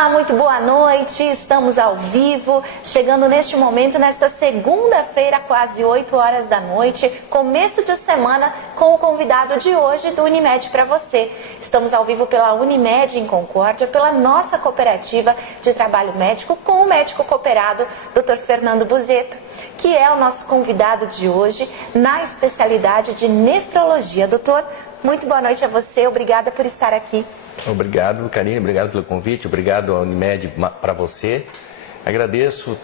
Olá, muito boa noite, estamos ao vivo, chegando neste momento, nesta segunda-feira, quase 8 horas da noite, começo de semana, com o convidado de hoje do Unimed para você. Estamos ao vivo pela Unimed em Concórdia, pela nossa cooperativa de trabalho médico, com o médico cooperado, Dr. Fernando Buzetto, que é o nosso convidado de hoje na especialidade de nefrologia. Doutor, muito boa noite a você, obrigada por estar aqui. Obrigado, Karine, obrigado pelo convite, obrigado à Unimed para você. Agradeço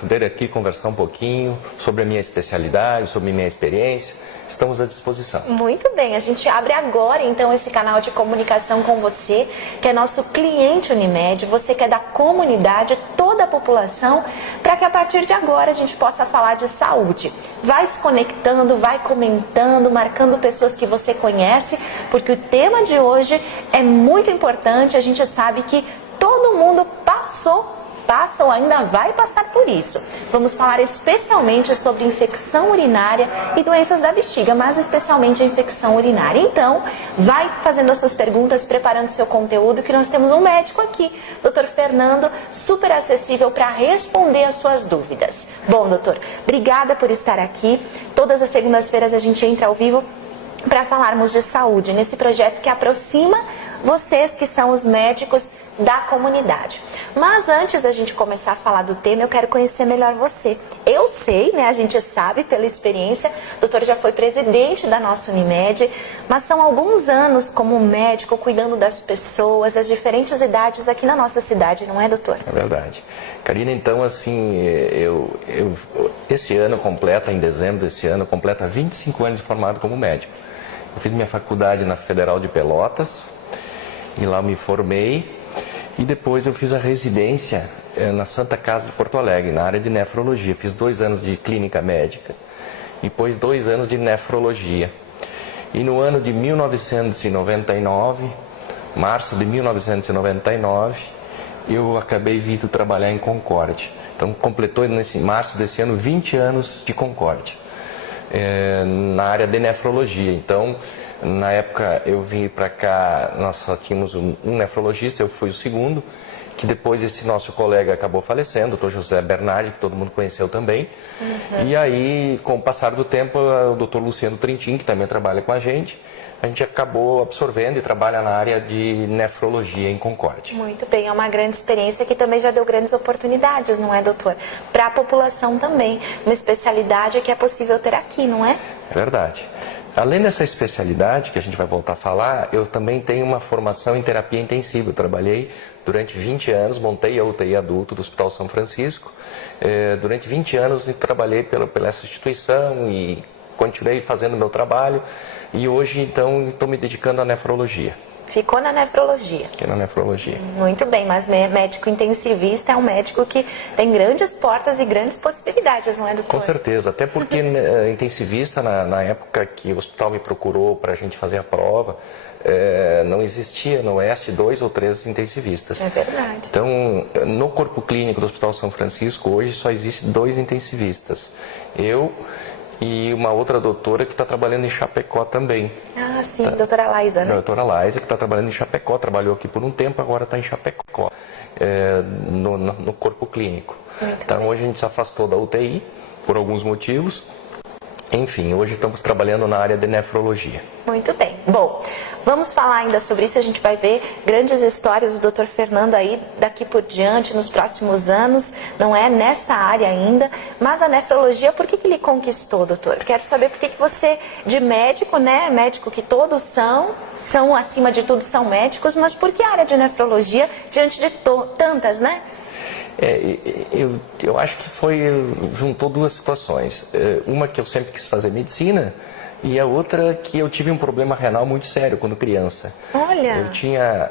poder aqui conversar um pouquinho sobre a minha especialidade, sobre a minha experiência. Estamos à disposição. Muito bem, a gente abre agora então esse canal de comunicação com você, que é nosso cliente Unimed, você que é da comunidade, toda a população, para que a partir de agora a gente possa falar de saúde. Vai se conectando, vai comentando, marcando pessoas que você conhece, porque o tema de hoje é muito importante, a gente sabe que todo mundo passa ou ainda vai passar por isso. Vamos falar especialmente sobre infecção urinária e doenças da bexiga, mas especialmente a infecção urinária. Então, vai fazendo as suas perguntas, preparando seu conteúdo, que nós temos um médico aqui, Dr. Fernando, super acessível para responder as suas dúvidas. Bom, doutor, obrigada por estar aqui. Todas as segundas-feiras a gente entra ao vivo para falarmos de saúde, nesse projeto que aproxima vocês que são os médicos da comunidade. Mas antes da gente começar a falar do tema, eu quero conhecer melhor você. Eu sei, né, a gente sabe pela experiência, o doutor já foi presidente da nossa Unimed, mas são alguns anos como médico, cuidando das pessoas, das diferentes idades aqui na nossa cidade, não é, doutor? É verdade. Karina, então, assim, esse ano completa, em dezembro desse ano, completa 25 anos de formado como médico. Eu fiz minha faculdade na Federal de Pelotas, e lá eu me formei. E depois eu fiz a residência na Santa Casa de Porto Alegre, na área de nefrologia. Fiz 2 anos de clínica médica e depois 2 anos de nefrologia. E no ano de 1999, março de 1999, eu acabei vindo trabalhar em Concórdia. Então completou nesse março desse ano 20 anos de Concórdia, na área de nefrologia. Então, na época eu vim para cá, nós só tínhamos um nefrologista, eu fui o segundo, que depois esse nosso colega acabou falecendo, o Dr. José Bernardi, que todo mundo conheceu também. E aí, com o passar do tempo, o Dr. Luciano Trintin, que também trabalha com a gente acabou absorvendo e trabalha na área de nefrologia em Concórdia. Muito bem, é uma grande experiência que também já deu grandes oportunidades, não é, doutor? Para a população também, uma especialidade que é possível ter aqui, não é? É verdade. Além dessa especialidade, que a gente vai voltar a falar, eu também tenho uma formação em terapia intensiva. Eu trabalhei durante 20 anos, montei a UTI adulto do Hospital São Francisco. Durante 20 anos eu trabalhei pela essa instituição e continuei fazendo meu trabalho. E hoje, então, estou me dedicando à nefrologia. Ficou na nefrologia. Fiquei na nefrologia. Muito bem, mas médico intensivista é um médico que tem grandes portas e grandes possibilidades, não é, doutor? Com certeza, até porque intensivista, na época que o hospital me procurou para a gente fazer a prova, não existia no Oeste 2 ou 3 intensivistas. É verdade. Então, no corpo clínico do Hospital São Francisco, hoje só existe 2 intensivistas. Eu e uma outra doutora que está trabalhando em Chapecó também. Ah, sim, doutora Laísa, né? Doutora Laísa, que está trabalhando em Chapecó, trabalhou aqui por um tempo, agora está em Chapecó, no corpo clínico. Então, hoje a gente se afastou da UTI, por alguns motivos. Enfim, hoje estamos trabalhando na área de nefrologia. Muito bem. Bom, vamos falar ainda sobre isso, a gente vai ver grandes histórias do Dr. Fernando aí daqui por diante, nos próximos anos, não é nessa área ainda, mas a nefrologia, por que ele conquistou, doutor? Quero saber por que você, de médico, né, médico que todos são acima de tudo, são médicos, mas por que a área de nefrologia diante de tantas, né? Eu acho que juntou 2 situações. Uma que eu sempre quis fazer medicina e a outra que eu tive um problema renal muito sério quando criança. Olha! Eu tinha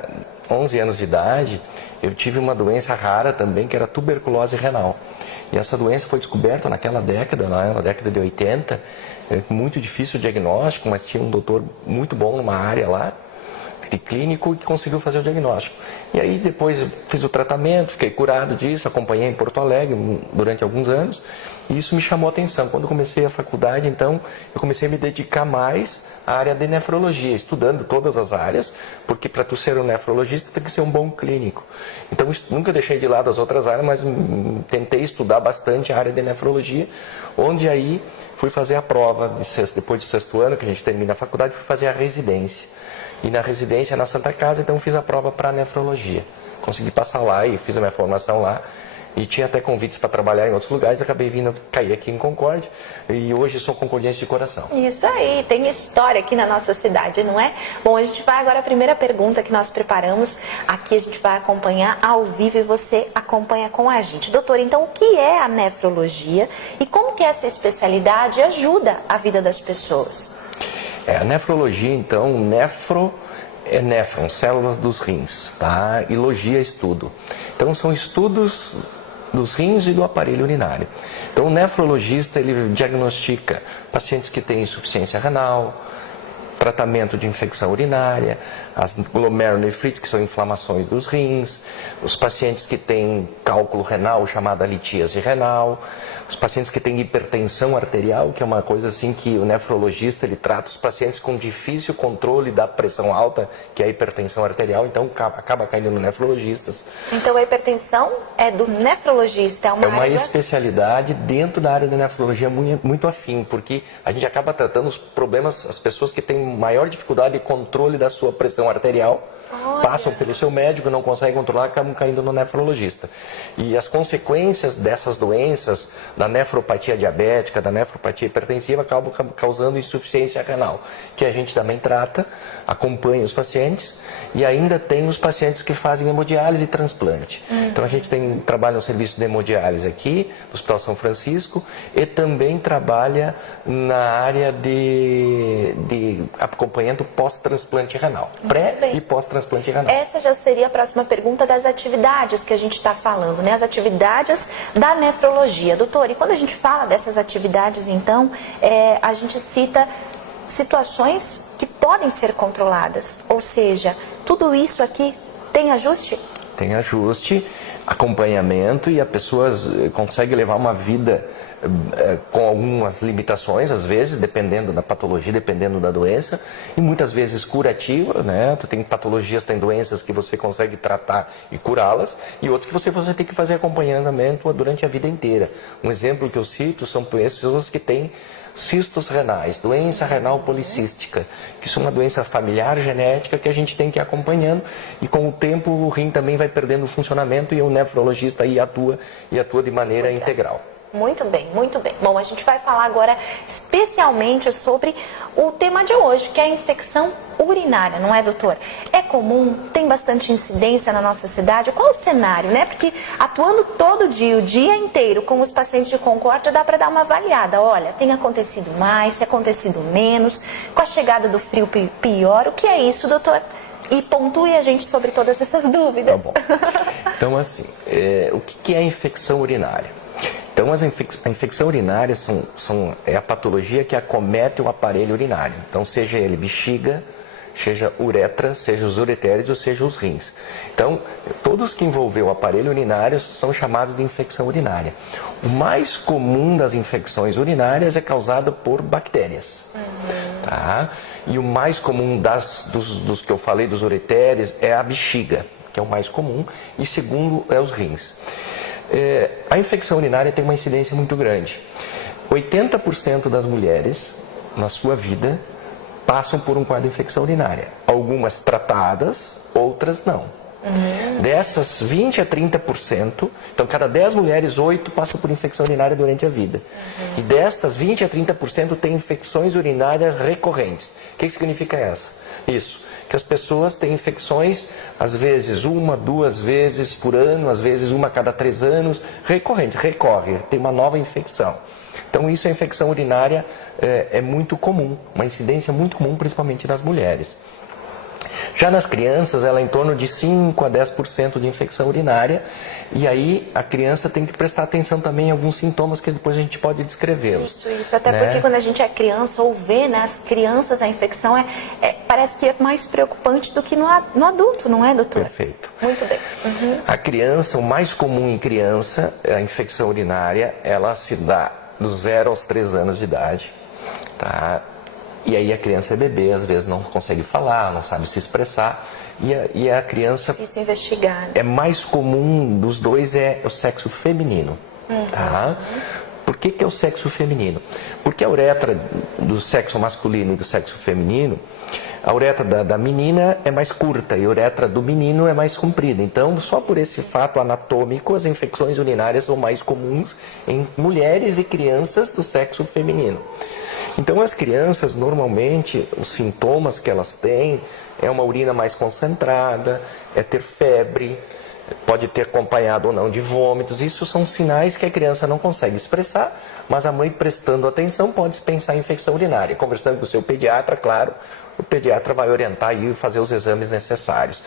11 anos de idade, eu tive uma doença rara também, que era tuberculose renal. E essa doença foi descoberta naquela década, na década de 80, muito difícil o diagnóstico, mas tinha um doutor muito bom numa área lá, de clínico, que conseguiu fazer o diagnóstico. E aí depois eu fiz o tratamento, fiquei curado disso, acompanhei em Porto Alegre durante alguns anos, e isso me chamou a atenção. Quando eu comecei a faculdade, então, eu comecei a me dedicar mais a área de nefrologia, estudando todas as áreas, porque para tu ser um nefrologista tem que ser um bom clínico. Então nunca deixei de lado as outras áreas, mas tentei estudar bastante a área de nefrologia, onde aí fui fazer a prova, depois do 6º ano, que a gente termina a faculdade, fui fazer a residência. E na residência, na Santa Casa, então fiz a prova para nefrologia. Consegui passar lá e fiz a minha formação lá. E tinha até convites para trabalhar em outros lugares, acabei vindo cair aqui em Concórdia e hoje sou concordiense de coração. Isso aí, tem história aqui na nossa cidade, não é? Bom, a gente vai agora à primeira pergunta que nós preparamos. Aqui a gente vai acompanhar ao vivo e você acompanha com a gente. Doutor, então o que é a nefrologia e como que essa especialidade ajuda a vida das pessoas? A nefrologia, então, néfron, células dos rins, tá? E logia é estudo. Então são estudos dos rins e do aparelho urinário. Então o nefrologista, ele diagnostica pacientes que têm insuficiência renal, tratamento de infecção urinária, as glomerulonefrites, que são inflamações dos rins, os pacientes que têm cálculo renal, chamada litíase renal, os pacientes que têm hipertensão arterial, que é uma coisa assim que o nefrologista ele trata os pacientes com difícil controle da pressão alta, que é a hipertensão arterial, então acaba caindo no nefrologista. Então a hipertensão é do nefrologista, é uma área... especialidade dentro da área da nefrologia muito afim, porque a gente acaba tratando os problemas, as pessoas que têm maior dificuldade de controle da sua pressão arterial, passam pelo seu médico, não conseguem controlar, acabam caindo no nefrologista. E as consequências dessas doenças, da nefropatia diabética, da nefropatia hipertensiva, acabam causando insuficiência renal, que a gente também trata, acompanha os pacientes, e ainda tem os pacientes que fazem hemodiálise e transplante. Então a gente trabalha no serviço de hemodiálise aqui, no Hospital São Francisco, e também trabalha na área de acompanhamento pós-transplante renal, pré e pós-transplante renal. Essa já seria a próxima pergunta das atividades que a gente está falando, né? As atividades da nefrologia. Doutor, e quando a gente fala dessas atividades, então, a gente cita situações que podem ser controladas, ou seja, tudo isso aqui tem ajuste? Tem ajuste, acompanhamento e a pessoa consegue levar uma vida com algumas limitações, às vezes, dependendo da patologia, dependendo da doença, e muitas vezes curativa, né? Tu tem patologias, tem doenças que você consegue tratar e curá-las, e outras que você tem que fazer acompanhamento durante a vida inteira. Um exemplo que eu cito são pessoas que têm cistos renais, doença renal policística, que isso é uma doença familiar, genética, que a gente tem que ir acompanhando, e com o tempo o rim também vai perdendo o funcionamento e o nefrologista aí atua de maneira integral. Muito bem, muito bem. Bom, a gente vai falar agora especialmente sobre o tema de hoje, que é a infecção urinária, não é, doutor? É comum, tem bastante incidência na nossa cidade. Qual o cenário, né? Porque atuando todo dia, o dia inteiro com os pacientes de Concórdia, dá para dar uma avaliada. Olha, tem acontecido mais, tem acontecido menos, com a chegada do frio pior. O que é isso, doutor? E pontue a gente sobre todas essas dúvidas. Tá bom. Então, assim, o que é a infecção urinária? Então, a infecção urinária é a patologia que acomete o aparelho urinário. Então, seja ele bexiga, seja uretra, seja os ureteres ou seja os rins. Então, todos que envolvem o aparelho urinário são chamados de infecção urinária. O mais comum das infecções urinárias é causado por bactérias. Tá? E o mais comum dos que eu falei, dos ureteres, é a bexiga, que é o mais comum, e segundo é os rins. A infecção urinária tem uma incidência muito grande. 80% das mulheres, na sua vida, passam por um quadro de infecção urinária. Algumas tratadas, outras não. Dessas 20 a 30%, então cada 10 mulheres, 8 passam por infecção urinária durante a vida. E destas 20 a 30% têm infecções urinárias recorrentes. O que significa isso? Que as pessoas têm infecções, às vezes 1, 2 vezes por ano, às vezes 1 a cada 3 anos, recorrente, tem uma nova infecção. Então isso, a infecção urinária é muito comum, uma incidência muito comum, principalmente nas mulheres. Já nas crianças, ela é em torno de 5 a 10% de infecção urinária, e aí a criança tem que prestar atenção também em alguns sintomas que depois a gente pode descrevê-los. Isso, até porque quando a gente é criança ou vê, né, as crianças, a infecção parece que é mais preocupante do que no adulto, não é, doutor? Perfeito. Muito bem. A criança, o mais comum em criança, a infecção urinária, ela se dá dos 0 aos 3 anos de idade, tá? E aí a criança é bebê, às vezes não consegue falar, não sabe se expressar. E a criança... Difícil investigar. É mais comum dos dois é o sexo feminino. Tá? Por que é o sexo feminino? Porque a uretra do sexo masculino e do sexo feminino, a uretra da menina é mais curta e a uretra do menino é mais comprida. Então, só por esse fato anatômico, as infecções urinárias são mais comuns em mulheres e crianças do sexo feminino. Então, as crianças, normalmente, os sintomas que elas têm é uma urina mais concentrada, é ter febre, pode ter acompanhado ou não de vômitos. Isso são sinais que a criança não consegue expressar, mas a mãe, prestando atenção, pode pensar em infecção urinária. Conversando com o seu pediatra, claro, o pediatra vai orientar e fazer os exames necessários.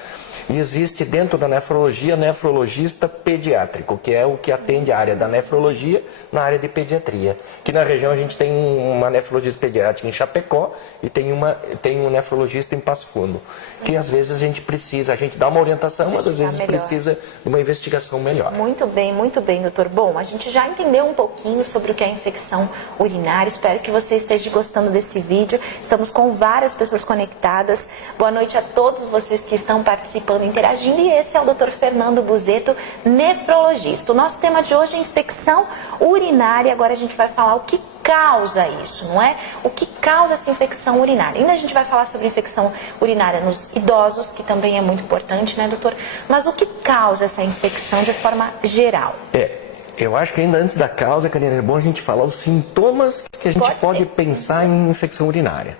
E existe dentro da nefrologia, nefrologista pediátrico, que é o que atende a área da nefrologia na área de pediatria. Aqui na região a gente tem uma nefrologista pediátrica em Chapecó e tem um nefrologista em Passo Fundo. Que às vezes a gente dá uma orientação, mas às vezes precisa de uma investigação melhor. Muito bem, doutor. Bom, a gente já entendeu um pouquinho sobre o que é infecção urinária. Espero que você esteja gostando desse vídeo. Estamos com várias pessoas conectadas. Boa noite a todos vocês que estão participando, interagindo, e esse é o Dr. Fernando Buzetto, nefrologista. O nosso tema de hoje é infecção urinária. Agora a gente vai falar o que causa isso, não é? O que causa essa infecção urinária? Ainda a gente vai falar sobre infecção urinária nos idosos, que também é muito importante, né, doutor? Mas o que causa essa infecção de forma geral? Eu acho que ainda antes da causa, Karina, é bom a gente falar os sintomas que a gente pode pensar em infecção urinária.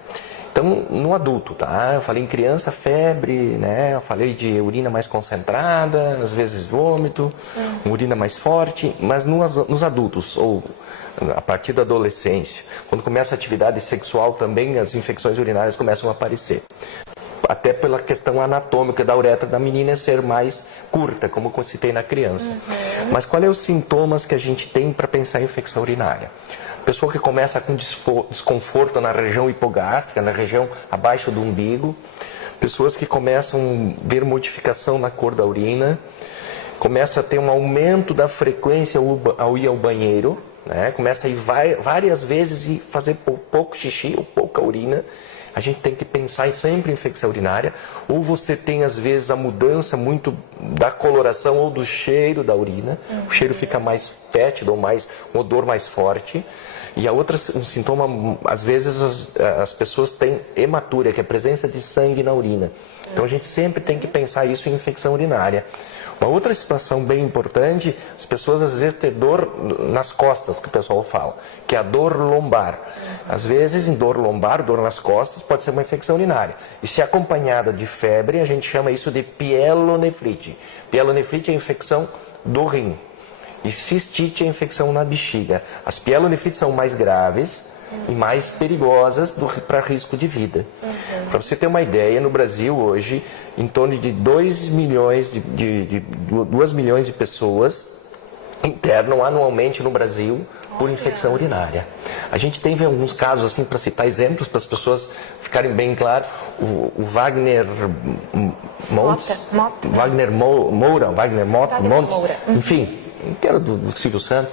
Então, no adulto, tá? Eu falei em criança, febre, né? Eu falei de urina mais concentrada, às vezes vômito, urina mais forte, mas nos adultos, ou a partir da adolescência, quando começa a atividade sexual também, as infecções urinárias começam a aparecer. Até pela questão anatômica da uretra da menina ser mais curta, como eu citei na criança. Mas quais são os sintomas que a gente tem para pensar em infecção urinária? Pessoa que começa com desconforto na região hipogástrica, na região abaixo do umbigo. Pessoas que começam a ver modificação na cor da urina. Começa a ter um aumento da frequência ao ir ao banheiro. Né? Começa a ir várias vezes e fazer pouco xixi ou pouca urina. A gente tem que pensar sempre em infecção urinária. Ou você tem, às vezes, a mudança muito da coloração ou do cheiro da urina. O cheiro fica mais fétido ou um odor mais forte. E a outra, um sintoma, às vezes as pessoas têm hematúria, que é a presença de sangue na urina. Então a gente sempre tem que pensar isso em infecção urinária. Uma outra situação bem importante, as pessoas às vezes têm dor nas costas, que o pessoal fala, que é a dor lombar. Às vezes, em dor lombar, dor nas costas, pode ser uma infecção urinária. E se acompanhada de febre, a gente chama isso de pielonefrite. Pielonefrite é a infecção do rim. E cistite é a infecção na bexiga. As pielonefrites são mais graves e mais perigosas para risco de vida. Para você ter uma ideia, no Brasil hoje, em torno de 2 milhões de pessoas internam anualmente no Brasil por infecção urinária. A gente tem alguns casos, assim, para citar exemplos, para as pessoas ficarem bem claras, o Wagner Montes, Wagner Montes, enfim, que era do Silvio Santos,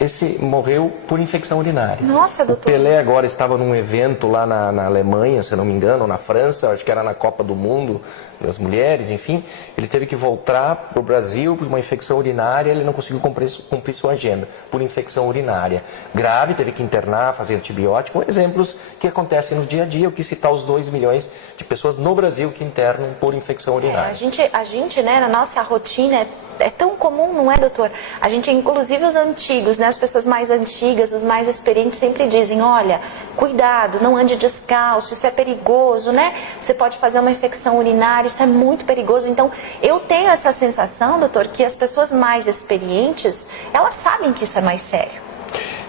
esse morreu por infecção urinária. Nossa, doutor. O Pelé agora estava num evento lá na Alemanha, se eu não me engano, ou na França, acho que era na Copa do Mundo das Mulheres, enfim. Ele teve que voltar para o Brasil por uma infecção urinária, ele não conseguiu cumprir sua agenda por infecção urinária. Grave, teve que internar, fazer antibiótico, exemplos que acontecem no dia a dia, eu quis citar os 2 milhões de pessoas no Brasil que internam por infecção urinária. A gente, né, na nossa rotina é tão comum, não é, doutor? A gente, inclusive os antigos, né, as pessoas mais antigas, os mais experientes sempre dizem, olha, cuidado, não ande descalço, isso é perigoso, né? Você pode fazer uma infecção urinária, isso é muito perigoso. Então, eu tenho essa sensação, doutor, que as pessoas mais experientes, elas sabem que isso é mais sério.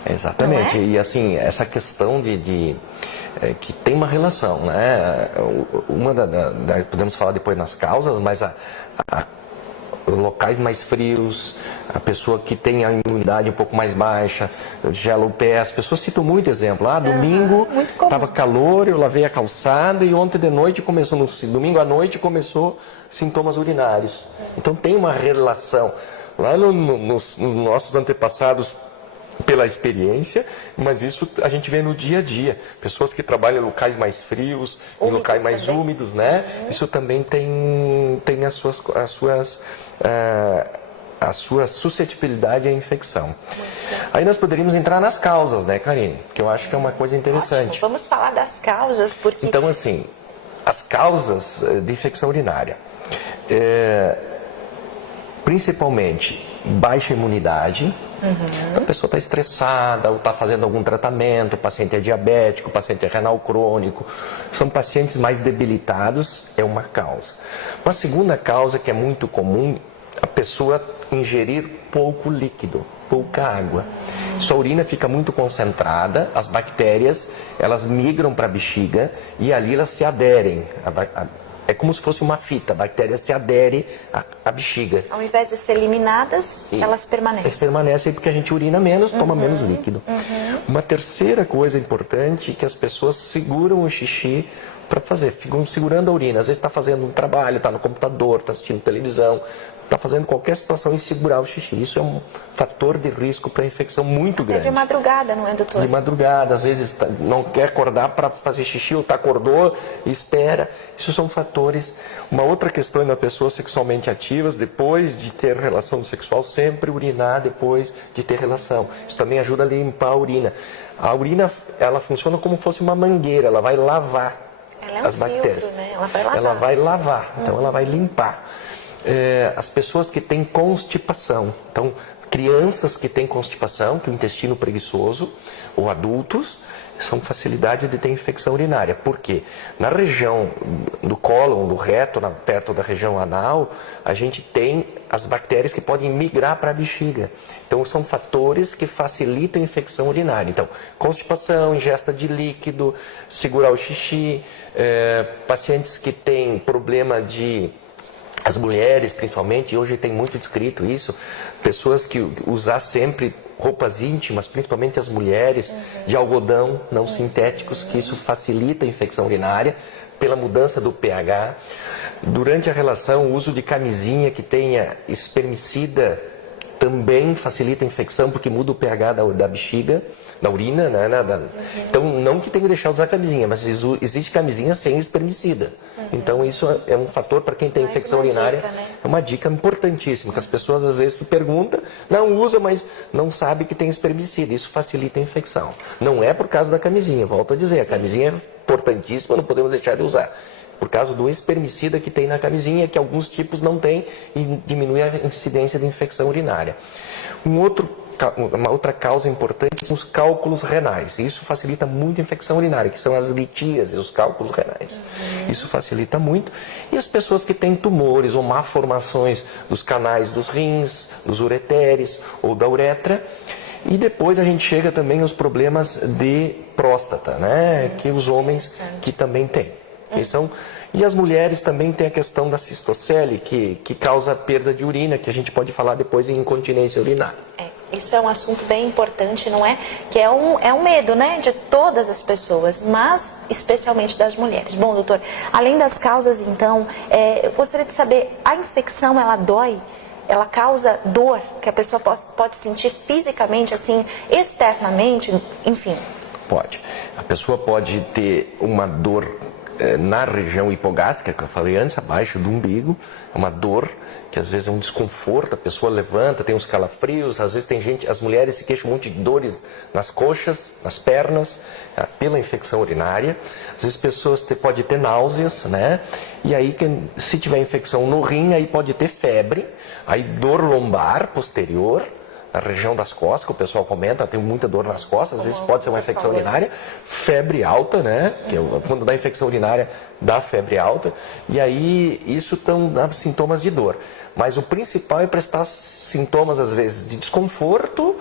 Exatamente. E assim, essa questão que tem uma relação, né? Podemos falar depois nas causas, mas locais mais frios, a pessoa que tem a imunidade um pouco mais baixa, gela o pé, as pessoas citam muito exemplo. Domingo estava calor, eu lavei a calçada e ontem de noite domingo à noite começou sintomas urinários. Então tem uma relação. Lá nos nossos antepassados pela experiência, mas isso a gente vê no dia a dia. Pessoas que trabalham em locais mais frios, em locais mais úmidos, né? Isso também tem a sua suscetibilidade à infecção. Aí nós poderíamos entrar nas causas, né, Karine? Que eu acho que é uma coisa interessante. Ótimo. Vamos falar das causas, porque... Então, assim, as causas de infecção urinária. Principalmente baixa imunidade, a pessoa está estressada ou está fazendo algum tratamento, o paciente é diabético, o paciente é renal crônico, são pacientes mais debilitados, é uma causa. Uma segunda causa que é muito comum, a pessoa ingerir pouco líquido, pouca água. Sua urina fica muito concentrada, as bactérias, elas migram para a bexiga e ali elas se aderem. É como se fosse uma fita, a bactéria se adere à bexiga. Ao invés de ser eliminadas, elas permanecem. Elas permanecem porque a gente urina menos, toma menos líquido. Uma terceira coisa importante é que as pessoas seguram o xixi para fazer, ficam segurando a urina. Às vezes está fazendo um trabalho, está no computador, está assistindo televisão, está fazendo qualquer situação e segurar o xixi. Isso é um fator de risco para infecção muito grande. É de madrugada, não é, doutor? De madrugada, às vezes não quer acordar para fazer xixi, ou acordou e espera. Isso são fatores. Uma outra questão é na pessoas sexualmente ativas, depois de ter relação sexual, sempre urinar depois de ter relação. Isso também ajuda a limpar a urina. A urina, ela funciona como se fosse uma mangueira, ela vai lavar as bactérias. Filtro, né? Ela vai lavar. Ela vai lavar, então ela vai limpar. As pessoas que têm constipação, então crianças que têm constipação, que é o intestino preguiçoso, ou adultos, são facilidade de ter infecção urinária. Por quê? Na região do cólon, do reto, perto da região anal, a gente tem as bactérias que podem migrar para a bexiga. Então, são fatores que facilitam a infecção urinária. Então, constipação, ingesta de líquido, segurar o xixi, pacientes que têm problema de... As mulheres, principalmente, hoje tem muito descrito isso, pessoas que usar sempre roupas íntimas, principalmente as mulheres, de algodão, não sintéticos, que isso facilita a infecção urinária pela mudança do pH. Durante a relação, o uso de camisinha que tenha espermicida também facilita a infecção, porque muda o pH da bexiga, da urina, né? Então, não que tenha que deixar de usar camisinha, mas existe camisinha sem espermicida. Então, isso é um fator para quem tem infecção urinária. Dica, né? É uma dica importantíssima, que as pessoas às vezes perguntam, não usa, mas não sabe que tem espermicida. Isso facilita a infecção. Não é por causa da camisinha, volto a dizer, a camisinha é importantíssima, não podemos deixar de usar. Por causa do espermicida que tem na camisinha, que alguns tipos não têm e diminui a incidência de infecção urinária. Uma outra causa importante são os cálculos renais. Isso facilita muito a infecção urinária, que são as litíases, os cálculos renais. Isso facilita muito. E as pessoas que têm tumores ou malformações dos canais dos rins, dos ureteres ou da uretra. E depois a gente chega também aos problemas de próstata, né? Que os homens que também têm. E as mulheres também têm a questão da cistocele, que causa perda de urina, que a gente pode falar depois em incontinência urinária. Isso é um assunto bem importante, não é? Que é um medo, né, de todas as pessoas, mas especialmente das mulheres. Bom, doutor, além das causas, então, eu gostaria de saber, a infecção, ela dói? Ela causa dor, que a pessoa pode sentir fisicamente, assim, externamente, enfim? Pode. A pessoa pode ter uma dor na região hipogástrica, que eu falei antes, abaixo do umbigo, é uma dor que às vezes é um desconforto, a pessoa levanta, tem uns calafrios, às vezes tem gente, as mulheres se queixam muito de dores nas coxas, nas pernas, pela infecção urinária. Às vezes pessoas podem ter náuseas, né? E aí, se tiver infecção no rim, aí pode ter febre, aí dor lombar posterior, na região das costas, que o pessoal comenta, tem muita dor nas costas, às vezes pode ser uma infecção urinária, febre alta, né? Que quando dá infecção urinária, dá febre alta, e aí isso dá sintomas de dor. Mas o principal é prestar sintomas, às vezes, de desconforto,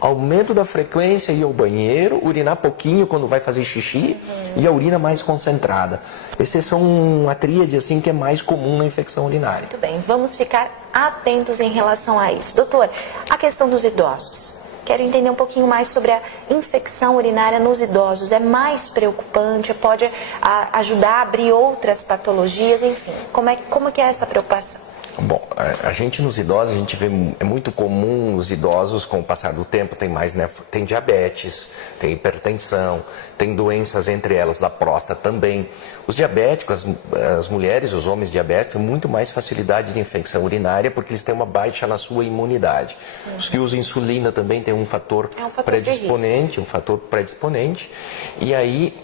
aumento da frequência, ir ao banheiro, urinar pouquinho quando vai fazer xixi, e a urina mais concentrada. Esses são uma tríade assim, que é mais comum na infecção urinária. Muito bem, vamos ficar atentos em relação a isso. Doutor, a questão dos idosos. Quero entender um pouquinho mais sobre a infecção urinária nos idosos. É mais preocupante? Pode ajudar a abrir outras patologias? Enfim, como que é essa preocupação? Bom, a gente nos idosos, a gente vê, é muito comum os idosos, com o passar do tempo, tem mais, né, tem diabetes, tem hipertensão, tem doenças, entre elas da próstata também. Os diabéticos, as mulheres, os homens diabéticos, têm muito mais facilidade de infecção urinária porque eles têm uma baixa na sua imunidade. Os que usam insulina também têm um fator predisponente, e aí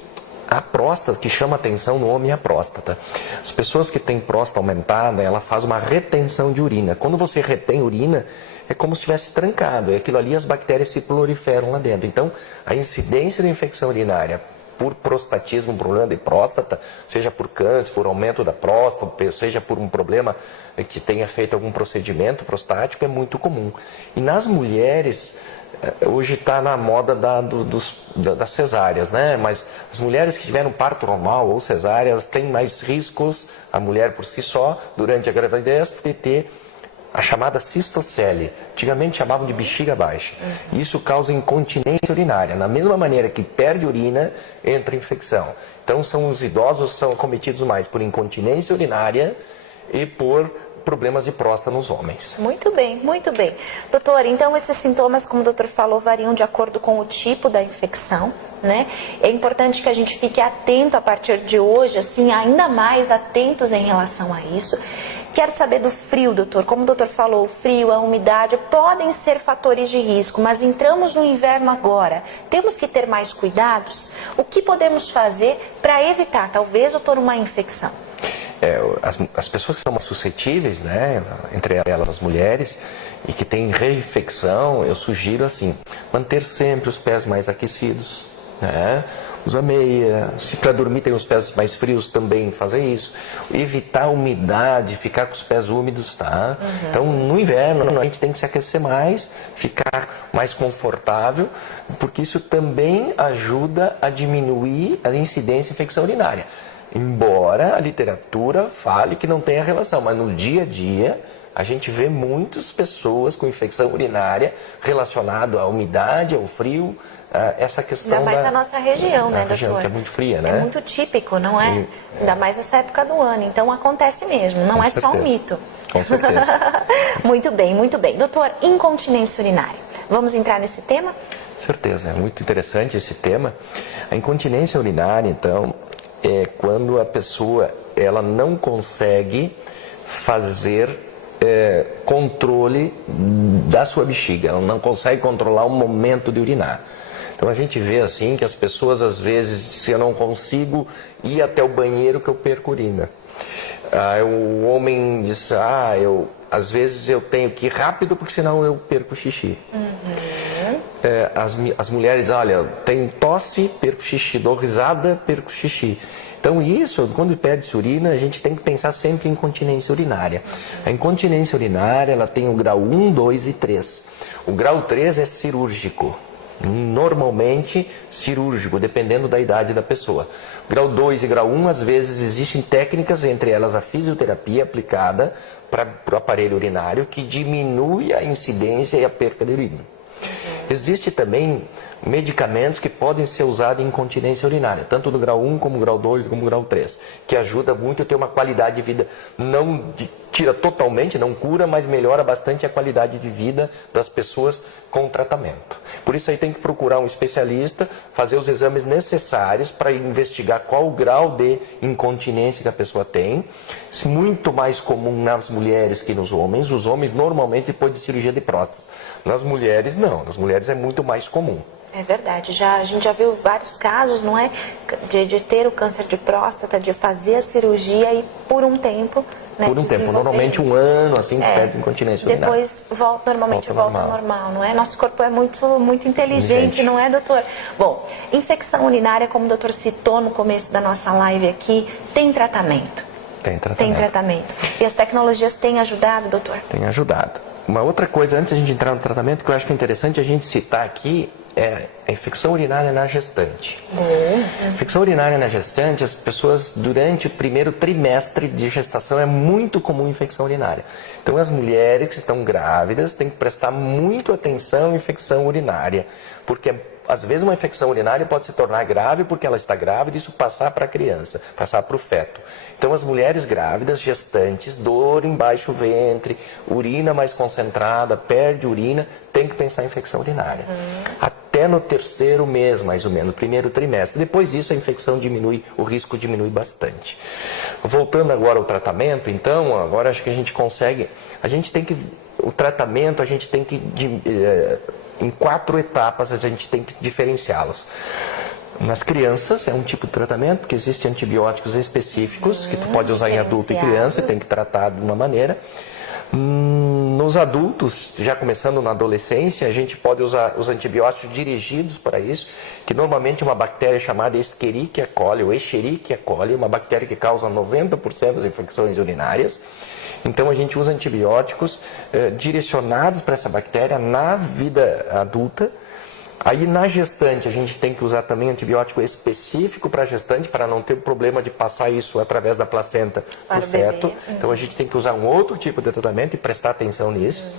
a próstata, que chama atenção no homem, é a próstata. As pessoas que têm próstata aumentada, ela faz uma retenção de urina. Quando você retém urina, é como se estivesse trancado. E aquilo ali, as bactérias se proliferam lá dentro. Então, a incidência de infecção urinária por prostatismo, um problema de próstata, seja por câncer, por aumento da próstata, seja por um problema que tenha feito algum procedimento prostático, é muito comum. E nas mulheres, hoje está na moda das cesáreas, né? Mas as mulheres que tiveram parto normal ou cesárea, elas têm mais riscos, a mulher por si só, durante a gravidez, de ter a chamada cistocele. Antigamente chamavam de bexiga baixa. Isso causa incontinência urinária. Na mesma maneira que perde urina, entra infecção. Então, os idosos são acometidos mais por incontinência urinária e por problemas de próstata nos homens. Muito bem, muito bem. Doutor, então esses sintomas, como o doutor falou, variam de acordo com o tipo da infecção, né? É importante que a gente fique atento a partir de hoje, assim, ainda mais atentos em relação a isso. Quero saber do frio, doutor. Como o doutor falou, o frio, a umidade podem ser fatores de risco, mas entramos no inverno agora. Temos que ter mais cuidados? O que podemos fazer para evitar, talvez, doutor, uma infecção? As pessoas que são mais suscetíveis, né, entre elas as mulheres, e que têm reinfecção, eu sugiro assim, manter sempre os pés mais aquecidos, né? Usa meia, se para dormir tem os pés mais frios também, fazer isso. Evitar a umidade, ficar com os pés úmidos, tá? Então, no inverno, a gente tem que se aquecer mais, ficar mais confortável, porque isso também ajuda a diminuir a incidência de infecção urinária. Embora a literatura fale que não tenha relação, mas no dia a dia a gente vê muitas pessoas com infecção urinária relacionada à umidade, ao frio, essa questão. Ainda mais a nossa região, né, região, doutor? que é muito fria, né? É muito típico, não é? Ainda mais essa época do ano. Então acontece mesmo, não é só um mito. Com certeza. Muito bem, muito bem. Doutor, incontinência urinária. Vamos entrar nesse tema? Certeza, é muito interessante esse tema. A incontinência urinária, então, é quando a pessoa ela não consegue fazer controle da sua bexiga, ela não consegue controlar o momento de urinar. Então a gente vê assim que as pessoas às vezes, se eu não consigo ir até o banheiro, que eu perco urina. O homem diz, às vezes eu tenho que ir rápido porque senão eu perco xixi. As mulheres dizem, olha, eu tenho tosse, perco xixi, dou risada, perco xixi. Então isso, quando perde-se urina, a gente tem que pensar sempre em incontinência urinária. A incontinência urinária, ela tem o grau 1, 2 e 3. O grau 3 é cirúrgico. Normalmente cirúrgico, dependendo da idade da pessoa. Grau 2 e grau 1, às vezes existem técnicas, entre elas a fisioterapia aplicada para o aparelho urinário, que diminui a incidência e a perca de urina. Existe também medicamentos que podem ser usados em incontinência urinária, tanto no grau 1 como no grau 2 como no grau 3, que ajuda muito a ter uma qualidade de vida, não tira totalmente, não cura, mas melhora bastante a qualidade de vida das pessoas com o tratamento. Por isso aí tem que procurar um especialista, fazer os exames necessários para investigar qual o grau de incontinência que a pessoa tem. Isso é muito mais comum nas mulheres que nos homens. Os homens normalmente depois de cirurgia de próstata. Nas mulheres não, nas mulheres é muito mais comum. É verdade, a gente já viu vários casos, não é? De ter o câncer de próstata, de fazer a cirurgia e por um tempo, né, por um tempo, normalmente um ano, assim, perde incontinência urinária. Depois normalmente volta ao normal, não é? Nosso corpo é muito inteligente, não é, doutor? Bom, infecção urinária, como o doutor citou no começo da nossa live aqui, tem tratamento? Tem tratamento. Tem tratamento. E as tecnologias têm ajudado, doutor? Tem ajudado. Uma outra coisa, antes de a gente entrar no tratamento, que eu acho que é interessante a gente citar aqui, é a infecção urinária na gestante. A infecção urinária na gestante, as pessoas, durante o primeiro trimestre de gestação, é muito comum infecção urinária. Então, as mulheres que estão grávidas têm que prestar muito atenção à infecção urinária, porque Às vezes uma infecção urinária pode se tornar grave porque ela está grávida e isso passar para a criança, passar para o feto. Então as mulheres grávidas, gestantes, dor embaixo do ventre, urina mais concentrada, perde urina, tem que pensar em infecção urinária. Até no 3º mês, mais ou menos, no 1º trimestre. Depois disso a infecção diminui, o risco diminui bastante. Voltando agora ao tratamento, então, agora acho que a gente consegue, o tratamento a gente tem que, em 4 etapas a gente tem que diferenciá-los. Nas crianças é um tipo de tratamento, porque existem antibióticos específicos que tu pode usar em adulto e criança, tem que tratar de uma maneira. Nos adultos, já começando na adolescência, a gente pode usar os antibióticos dirigidos para isso, que normalmente é uma bactéria chamada Escherichia coli, ou Escherichia coli, uma bactéria que causa 90% das infecções urinárias. Então a gente usa antibióticos direcionados para essa bactéria na vida adulta. Aí na gestante a gente tem que usar também antibiótico específico para a gestante, para não ter o problema de passar isso através da placenta para o feto. Então a gente tem que usar um outro tipo de tratamento e prestar atenção nisso.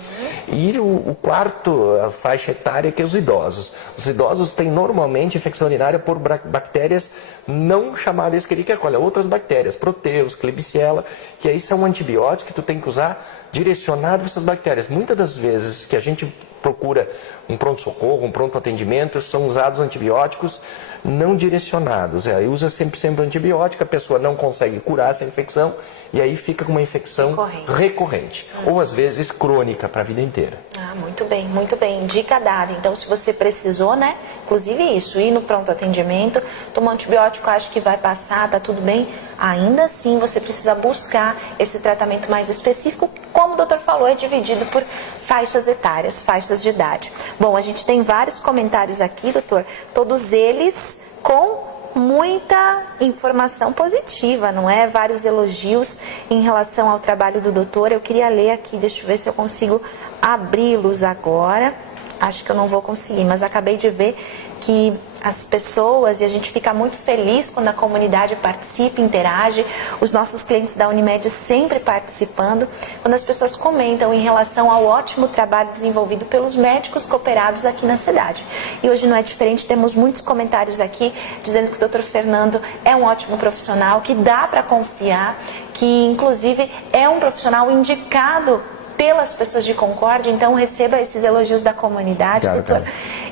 E o quarto, a faixa etária, que é os idosos. Os idosos têm normalmente infecção urinária por bactérias não chamadas Escherichia coli, outras bactérias, Proteus, Klebsiella, que aí são antibióticos que tu tem que usar direcionado para essas bactérias. Muitas das vezes que a gente procura um pronto-socorro, um pronto atendimento, são usados antibióticos não direcionados. Aí usa sempre antibiótico, a pessoa não consegue curar essa infecção e aí fica com uma infecção recorrente. Ou às vezes crônica para a vida inteira. Muito bem, muito bem. Dica dada. Então, se você precisou, né? Inclusive isso, ir no pronto atendimento, tomar antibiótico, acho que vai passar, tá tudo bem. Ainda assim, você precisa buscar esse tratamento mais específico. Como o doutor falou, é dividido por faixas etárias, faixas de idade. Bom, a gente tem vários comentários aqui, doutor, todos eles com muita informação positiva, não é? Vários elogios em relação ao trabalho do doutor. Eu queria ler aqui, deixa eu ver se eu consigo abri-los agora. Acho que eu não vou conseguir, mas acabei de ver que as pessoas, e a gente fica muito feliz quando a comunidade participa, interage, os nossos clientes da Unimed sempre participando, quando as pessoas comentam em relação ao ótimo trabalho desenvolvido pelos médicos cooperados aqui na cidade. E hoje não é diferente, temos muitos comentários aqui dizendo que o Dr. Fernando é um ótimo profissional, que dá para confiar, que inclusive é um profissional indicado pelas pessoas de Concórdia, então receba esses elogios da comunidade, doutor.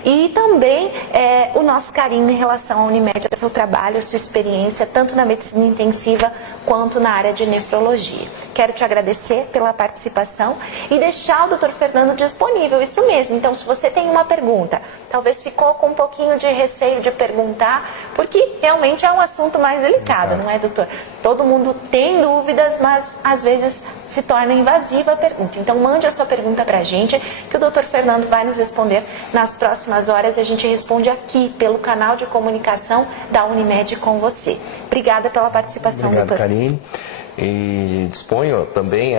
E também o nosso carinho em relação à Unimed, ao seu trabalho, à sua experiência, tanto na medicina intensiva quanto na área de nefrologia. Quero te agradecer pela participação e deixar o doutor Fernando disponível, isso mesmo. Então, se você tem uma pergunta, talvez ficou com um pouquinho de receio de perguntar, porque realmente é um assunto mais delicado, não é, doutor? Todo mundo tem dúvidas, mas às vezes se torna invasiva a pergunta. Então, mande a sua pergunta pra gente, que o doutor Fernando vai nos responder nas próximas horas e a gente responde aqui pelo canal de comunicação da Unimed com você. Obrigada pela participação, doutor. Obrigado, Karine. E disponho também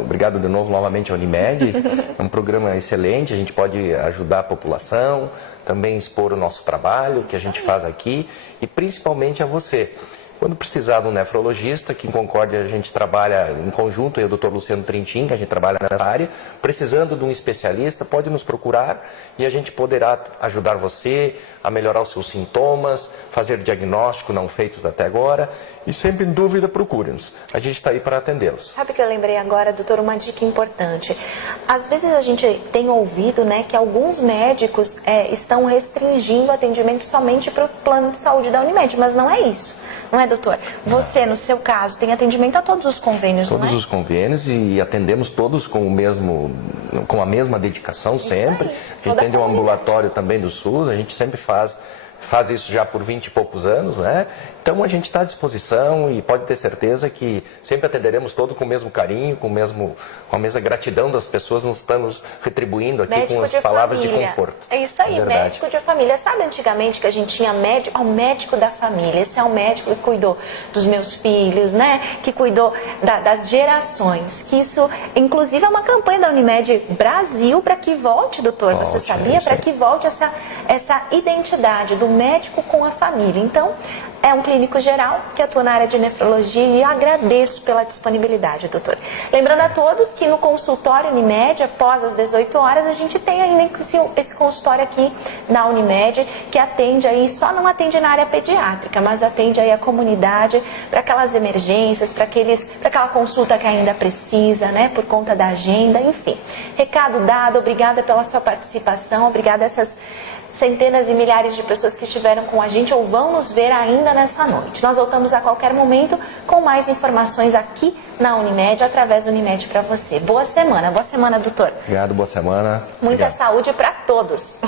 obrigado de novo novamente à Unimed, é um programa excelente, a gente pode ajudar a população, também expor o nosso trabalho que a gente faz aqui e principalmente a você. Quando precisar de um nefrologista, que em Concórdia a gente trabalha em conjunto, eu e o Dr. Luciano Trintin, que a gente trabalha nessa área, precisando de um especialista, pode nos procurar e a gente poderá ajudar você a melhorar os seus sintomas, fazer diagnóstico não feitos até agora e sempre em dúvida procure-nos. A gente está aí para atendê-los. Sabe que eu lembrei agora, doutor, uma dica importante. Às vezes a gente tem ouvido, né, que alguns médicos estão restringindo o atendimento somente para o plano de saúde da Unimed, mas não é isso. Não é, doutor? Você, no seu caso, tem atendimento a todos os convênios, não é? Todos os convênios e atendemos todos com a mesma dedicação sempre. A gente atende um ambulatório também do SUS, a gente sempre faz isso já por 20 e poucos anos, né? Então a gente está à disposição e pode ter certeza que sempre atenderemos todos com o mesmo carinho, com a mesma gratidão das pessoas, nos estamos retribuindo aqui médico com as palavras de conforto. É isso aí, médico de família. Sabe antigamente que a gente tinha médico, médico da família. Esse é o médico que cuidou dos meus filhos, né? Que cuidou das gerações. Que isso, inclusive, é uma campanha da Unimed Brasil para que volte, doutor, você sabia? Para que volte essa identidade do médico com a família. Então, É um clínico geral que atua na área de nefrologia e eu agradeço pela disponibilidade, doutor. Lembrando a todos que no consultório Unimed, após as 18 horas, a gente tem ainda esse consultório aqui na Unimed, que atende aí, só não atende na área pediátrica, mas atende aí a comunidade para aquelas emergências, para aquela consulta que ainda precisa, né, por conta da agenda, enfim. Recado dado, obrigada pela sua participação, obrigada a essas centenas e milhares de pessoas que estiveram com a gente ou vão nos ver ainda nessa noite. Nós voltamos a qualquer momento com mais informações aqui na Unimed, através do Unimed para você. Boa semana, doutor. Obrigado, boa semana. Muita Obrigado. saúde para todos.